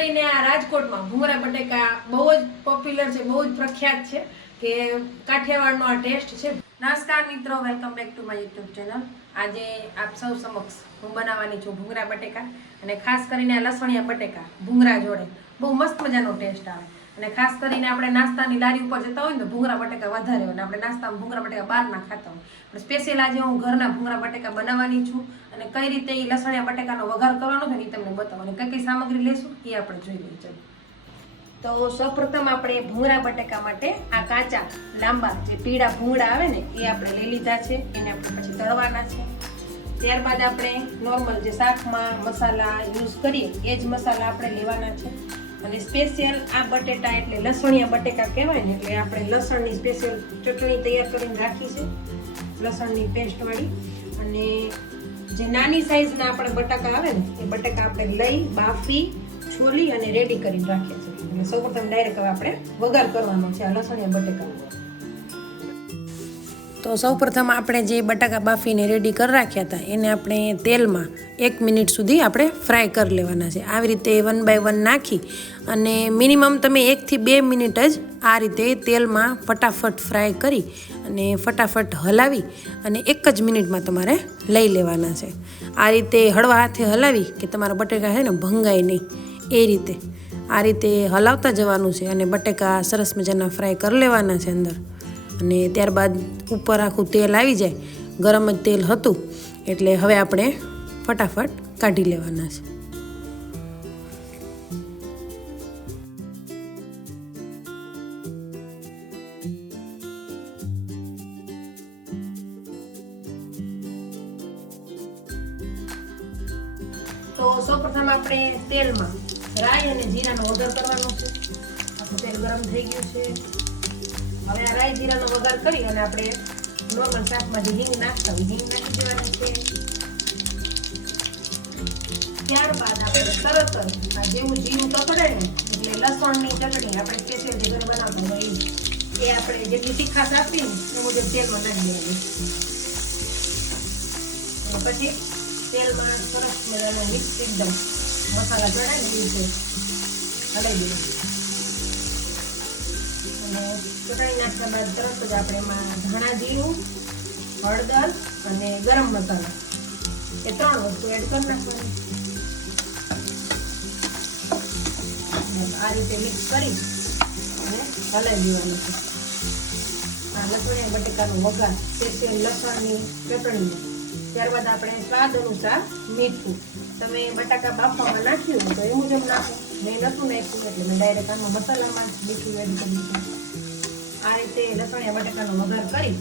કરીને આ રાજકોટમાં ભૂંગળા બટેકા બહુ જ પોપ્યુલર છે, બહુ જ પ્રખ્યાત છે કે કાઠિયાવાડનો આ ટેસ્ટ છે. નમસ્કાર મિત્રો welcome back to my YouTube channel આજે આપ સૌ સમક્ષ હું બનાવવાની છું ભૂંગળા બટેકા અને ખાસ કરીને આ લસણિયા બટેકા ભૂંગરા જોડે. બહુ મસ્ત મજાનો ટેસ્ટ આવે. અને ખાસ કરીને આપણે નાસ્તાની લારી ઉપર જતા હોય ને ભૂંગરા બટેકા વધારે હોય અને આપણે નાસ્તામાં ભૂંગળા બટેકા બહાર ના ખાતા હોય. પણ સ્પેશિયલ આજે હું ઘરના ભૂંગળા બટેકા બનાવવાની છું અને કઈ રીતે એ લસણિયા બટેકાનો વઘાર કરવાનો છે એ તમને બતાવવાની કઈ કઈ સામગ્રી લેશું એ આપણે જોઈ લઈએ. ચાલો. તો સૌપ્રથમ આપણે ભૂંગળા બટેકા માટે આ કાચા લાંબા જે પીળા ભૂંગળા આવે ને એ આપણે લઈ લીધા છે. એને આપણે પછી તળવાના છે. ત્યારબાદ આપણે નોર્મલ જે શાકમાં મસાલા યુઝ કરીએ, એ જ મસાલા આપણે લેવાના છે. અને સ્પેશિયલ આ બટેટા એટલે લસણિયા બટેકા કહેવાય ને એટલે આપણે લસણની સ્પેશિયલ ચટણી તૈયાર કરીને રાખી છે. લસણની પેસ્ટવાળી અને જે નાની સાઈઝના આપણે બટાકા આવે ને, એ બટાકા આપણે લઈ, બાફી, છોલી અને રેડી કરીને રાખીએ છીએ. એટલે સૌપ્રથમ ડાયરેક્ટ હવે આપણે વઘાર કરવાનો છે આ લસણિયા બટેકાનો. તો સૌપ્રથમ આપણે જે બટાકા બાફીને રેડી કરી રાખ્યા હતા, એને આપણે તેલમાં એક મિનિટ સુધી આપણે ફ્રાય કરી લેવાના છે. આવી રીતે વન બાય વન નાખી અને મિનિમમ તમે એકથી બે મિનિટ જ આ રીતે તેલમાં ફટાફટ ફ્રાય કરી અને ફટાફટ હલાવી અને એક જ મિનિટમાં તમારે લઈ લેવાના છે. આ રીતે હળવા હાથે હલાવી કે તમારા બટેકા છે ને ભંગાય નહીં, એ રીતે. આ રીતે હલાવતા જવાનું છે અને બટેકા સરસ મજાના ફ્રાય કરી લેવાના છે અંદર. અને ત્યારબાદ ઉપર આખું તેલ આવી જાય. ગરમ જ તેલ હતું. એટલે હવે આપણે ફટાફટ કાઢી લેવાના છે. તેલમાં રાઈ અને જીરાનો ઓર્ડર કરવાનો છે. આપણું તેલ ગરમ થઈ ગયું છે. હવે આ રાઈ જીરાનો વઘાર કરી અને આપણે નોર્મલ શાકમાં જે હિંગ નાખતા હોય. હિંગ નાખી દેવાની છે. ત્યારબાદ આપણે તરત જ આ જેવું જીરું તકડે ને એટલે લસણની ચટણી આપણે સ્પેશિયલ જે ઘરે બનાવતા હોય એ આપણે જેટલી તીખાશ આપી ને એ મુજબ તેલમાં નાખી દેવાની. પછી તેલમાં સરસ મજાનો મિક્સ એકદમ મસાલા ચડાવી દીધું છે હલાવી દેવાનું. અને ચટણી નાખ્યા બાદ તરત જ આપણે એમાં ધાણા જીરું, હળદર અને ગરમ મસાલા એ ત્રણ વસ્તુ એડ કરી નાખવાની. આ રીતે મિક્સ કરી અને હલાવી દેવાનું છે. આ લસણીયા બટેકાનો વઘાર સ્પેશિયલ લસણની ચટણી ત્યારબાદ આપણે સ્વાદ અનુસાર મીઠું. તમે બટાકા બાફવામાં નાખ્યું તો એ મુજબ નાખો. મેં નતું નાખ્યું એટલે મેં ડાયરેક્ટ આમાં મસાલામાં જ મીઠું એડ કરી દીધું. આ રીતે લસણિયા બટેકાનો વઘાર કરી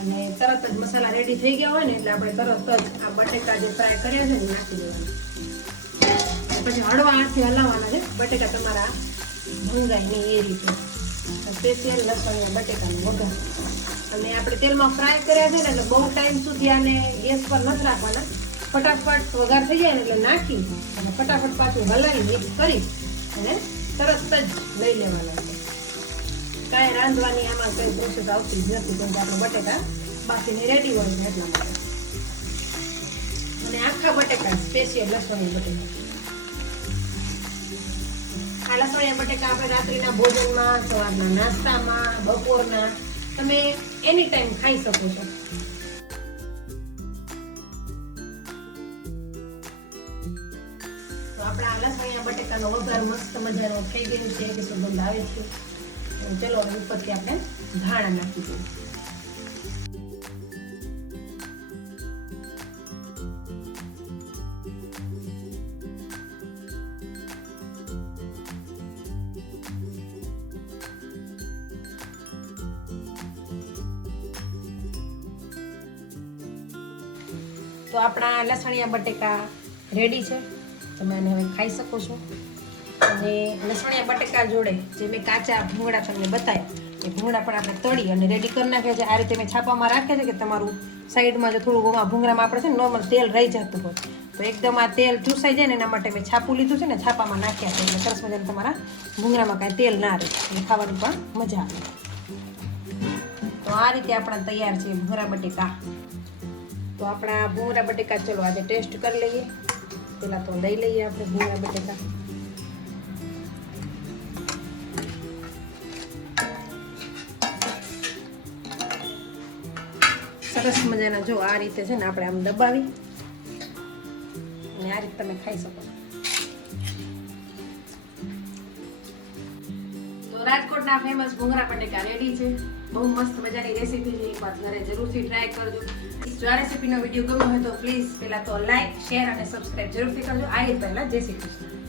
અને તરત જ મસાલા રેડી થઈ ગયા હોય ને એટલે આપણે તરત જ આ બટેકા જે ફ્રાય કર્યા છે ને નાખી દેવાના. પછી હળવા હાથથી હલાવવાના છે. બટેકા તમારા ભૂંગાય નહીં એ રીતે. સ્પેશિયલ લસણિયા બટેકાનો વઘાર. અને આપણે તેલમાં ફ્રાય કર્યા છે ને એટલે બહુ ટાઈમ સુધી આને ગેસ પર નથી રાખવાના. ફટાફટ વઘાર થઈ જાય ને એટલે નાખી અને ફટાફટ પાછું હલાવી મિક્સ કરી અને તરત જ લઈ લેવાના છે કાંઈ રાંધવાની આમાં કંઈ પ્રોસેસ આવતી જ નથી, કેમ કે આપણે બટેકા બાફીને રેડી હોય ને એટલા માટે. અને આખા બટેકા સ્પેશિયલ લસણી બટેકા. આ લસણિયા બટેકા આપણે રાત્રિના ભોજનમાં, સવારના નાસ્તામાં, બપોરના, તમે એની ટાઈમ ખાઈ શકો છો. આપણા આ લસણિયા બટેકાનો વઘાર મસ્ત મજાનો થઈ ગયું છે કે સુગંધ આવે છે. ચલો, હવે ઉપરથી આપણે ધાણા નાખી તો આપણા લસણિયા બટેકા રેડી છે. તમે આને હવે ખાઈ શકો છો. અને લસણિયા બટેકા જોડે જે મેં કાચા ભૂંગળા તમને બતાવ્યા એ ભૂંગળા પણ આપણે તળી અને રેડી કરી નાખ્યા છે આ રીતે મેં છાપામાં રાખ્યા છે કે તમારું સાઈડમાં જો થોડું ગોમાં ભૂંગળામાં આપણે છે ને નોર્મલ તેલ રહી જતું હોય. તો એકદમ આ તેલ ચૂસાઈ જાય ને એના માટે મેં છાપું લીધું છે ને છાપામાં નાખ્યા છે. એટલે સરસ મજાને તમારા ભૂંગળામાં કાંઈ તેલ ના રહે એટલે ખાવાની પણ મજા આવે. તો આ રીતે આપણા તૈયાર છે ભૂંગળા બટેકા. તો આપણા ભૂંગળા બટેકા ચલો આજે ટેસ્ટ કરી લઈએ. પેલા તો દઈ લઈએ આપણે ભૂંગળા બટેકા સરસ મજાના જો આ રીતે છે ને આપણે આમ દબાવી અને આ રીતે તમે ખાઈ શકો તો રાજકોટના ફેમસ ભૂંગળા બટેકા રેડી છે બહુ મસ્ત મજાની રેસીપી છે, એકવાર ઘરે જરૂરથી ટ્રાય કરજો. જો આ રેસીપીનો વીડિયો ગમ્યો હોય તો પ્લીઝ પહેલાં તો લાઈક શેર અને સબસ્ક્રાઈબ જરૂરથી કરજો. આ પહેલાં જય શ્રી કૃષ્ણ